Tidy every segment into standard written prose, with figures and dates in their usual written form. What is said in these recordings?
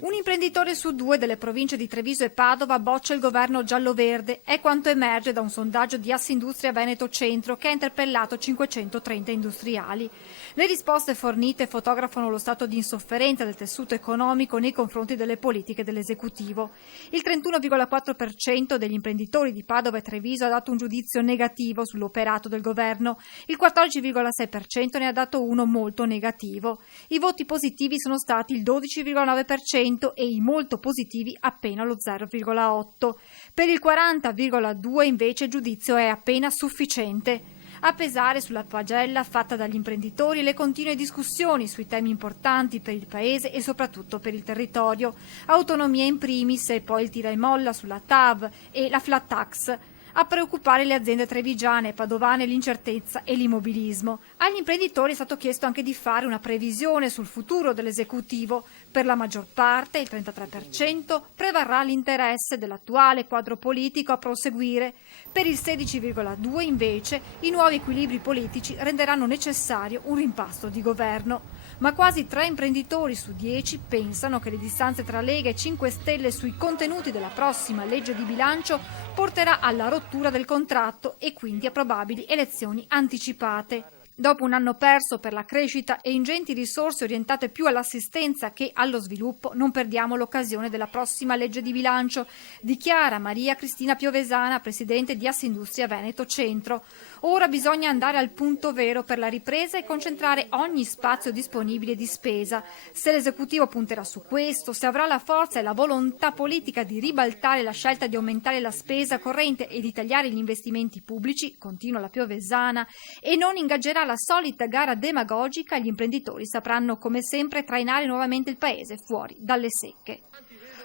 Un imprenditore su due delle province di Treviso e Padova boccia il governo giallo-verde, è quanto emerge da un sondaggio di Assindustria Veneto Centro che ha interpellato 530 industriali. Le risposte fornite fotografano lo stato di insofferenza del tessuto economico nei confronti delle politiche dell'esecutivo. Il 31,4% degli imprenditori di Padova e Treviso ha dato un giudizio negativo sull'operato del governo, il 14,6% ne ha dato uno molto negativo. I voti positivi sono stati il 12,9% e i molto positivi appena lo 0,8%. Per il 40,2% invece il giudizio è appena sufficiente. A pesare sulla pagella fatta dagli imprenditori le continue discussioni sui temi importanti per il Paese e soprattutto per il territorio. Autonomia in primis e poi il tira e molla sulla TAV e la flat tax. A preoccupare le aziende trevigiane e padovane l'incertezza e l'immobilismo. Agli imprenditori è stato chiesto anche di fare una previsione sul futuro dell'esecutivo. Per la maggior parte, il 33%, prevarrà l'interesse dell'attuale quadro politico a proseguire. Per il 16,2% invece i nuovi equilibri politici renderanno necessario un rimpasto di governo. Ma quasi 3 imprenditori su 10 pensano che le distanze tra Lega e 5 Stelle sui contenuti della prossima legge di bilancio porterà alla rottura del contratto e quindi a probabili elezioni anticipate. Dopo un anno perso per la crescita e ingenti risorse orientate più all'assistenza che allo sviluppo, non perdiamo l'occasione della prossima legge di bilancio, dichiara Maria Cristina Piovesana, presidente di Assindustria Veneto Centro. Ora bisogna andare al punto vero per la ripresa e concentrare ogni spazio disponibile di spesa. Se l'esecutivo punterà su questo, se avrà la forza e la volontà politica di ribaltare la scelta di aumentare la spesa corrente e di tagliare gli investimenti pubblici, continua la Piovesana, e non ingaggerà la solita gara demagogica, gli imprenditori sapranno come sempre trainare nuovamente il Paese fuori dalle secche.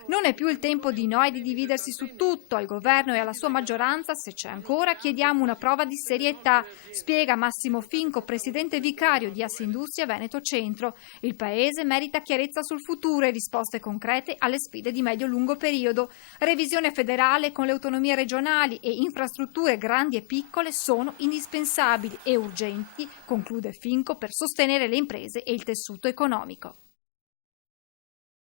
Non è più il tempo di no e di dividersi su tutto. Al governo e alla sua maggioranza, se c'è ancora, chiediamo una prova di serietà, spiega Massimo Finco, presidente vicario di Assindustria Veneto Centro. Il Paese merita chiarezza sul futuro e risposte concrete alle sfide di medio-lungo periodo. Revisione federale con le autonomie regionali e infrastrutture grandi e piccole sono indispensabili e urgenti, conclude Finco, per sostenere le imprese e il tessuto economico.